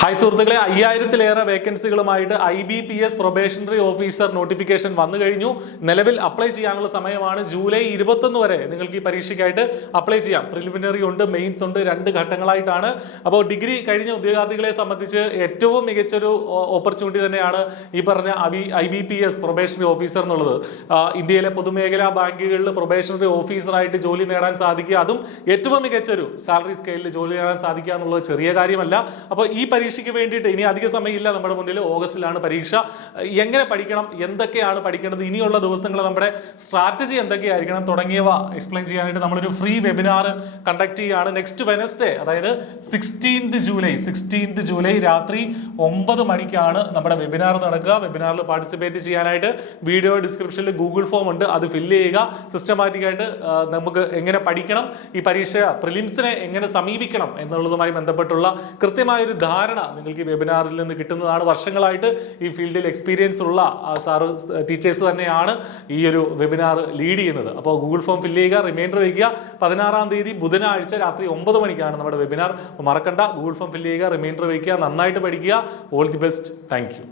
Hi സുഹൃത്തുക്കളെ, 5000-ലേറെ വേക്കൻസികളുമായിട്ട് IBPS probationary officer notification വന്നു കഴിഞ്ഞു. നിലവിൽ അപ്ലൈ ചെയ്യാനുള്ള സമയമാണ്. ജൂലൈ 21 വരെ നിങ്ങൾക്ക് ഈ പരീക്ഷയ്ക്കായിട്ട് അപ്ലൈ ചെയ്യാം. പ്രിലിമിനറി ഉണ്ട്, മെയിൻസ് ഉണ്ട്, 2 ഘട്ടങ്ങളായിട്ടാണ്. അപ്പോൾ ഡിഗ്രി കഴിഞ്ഞ ഉദ്യോഗാർത്ഥികളെ സംബന്ധിച്ച് ഏറ്റവും മികച്ചൊരു ഓപ്പർച്യൂണിറ്റി തന്നെയാണ് ഈ പറഞ്ഞ IBPS പ്രൊബേഷണറി ഓഫീസർ എന്നുള്ളത്. ഇന്ത്യയിലെ പൊതുമേഖലാ ബാങ്കുകളിൽ പ്രൊബേഷണറി ഓഫീസറായിട്ട് ജോലി നേടാൻ സാധിക്കുക, അതും ഏറ്റവും മികച്ചൊരു സാലറി സ്കെയിലിൽ ജോലി നേടാൻ സാധിക്കുക എന്നുള്ളത് ചെറിയ കാര്യമല്ല. അപ്പോൾ ഈ പരീക്ഷയ്ക്ക് വേണ്ടിയിട്ട് ഇനി അധിക സമയമില്ല. നമ്മുടെ മുന്നിൽ ഓഗസ്റ്റിലാണ് പരീക്ഷ. എങ്ങനെ പഠിക്കണം, എന്തൊക്കെയാണ് പഠിക്കേണ്ടത്, ഇനിയുള്ള ദിവസങ്ങൾ നമ്മുടെ സ്ട്രാറ്റജി എന്തൊക്കെയായിരിക്കണം തുടങ്ങിയവ എക്സ്പ്ലെയിൻ ചെയ്യാനായിട്ട് നമ്മളൊരു ഫ്രീ വെബിനാർ കണ്ടക്ട് ചെയ്യുകയാണ്. നെക്സ്റ്റ് വെനസ്ഡേ, അതായത് 16th ജൂലൈ രാത്രി 9 മണിക്കാണ് നമ്മുടെ വെബിനാർ നടക്കുക. വെബിനാറിൽ പാർട്ടിസിപ്പേറ്റ് ചെയ്യാനായിട്ട് വീഡിയോ ഡിസ്ക്രിപ്ഷനിൽ ഗൂഗിൾ ഫോം ഉണ്ട്, അത് ഫില്ല് ചെയ്യുക. സിസ്റ്റമാറ്റിക് ആയിട്ട് നമുക്ക് എങ്ങനെ പഠിക്കണം, ഈ പരീക്ഷ പ്രിലിംസിനെ എങ്ങനെ സമീപിക്കണം എന്നുള്ളതുമായി ബന്ധപ്പെട്ടുള്ള കൃത്യമായൊരു ധാരണ നിങ്ങൾക്ക് ഈ വെബിനാറിൽ നിന്ന് കിട്ടുന്നതാണ്. വർഷങ്ങളായിട്ട് ഈ ഫീൽഡിൽ എക്സ്പീരിയൻസ് ഉള്ള ടീച്ചേഴ്സ് തന്നെയാണ് ഈ ഒരു വെബിനാർ ലീഡ് ചെയ്യുന്നത്. അപ്പോൾ ഗൂഗിൾ ഫോം ഫില്ല് ചെയ്യുക, റിമൈൻഡർ വയ്ക്കുക. 16-ാം തീയതി ബുധനാഴ്ച രാത്രി 9 മണിക്കാണ് നമ്മുടെ വെബിനാർ. മറക്കണ്ട, ഗൂഗിൾ ഫോം ഫില്ല് ചെയ്യുക, റിമൈൻഡർ വയ്ക്കുക, നന്നായിട്ട് പഠിക്കുക. All the best. Thank you.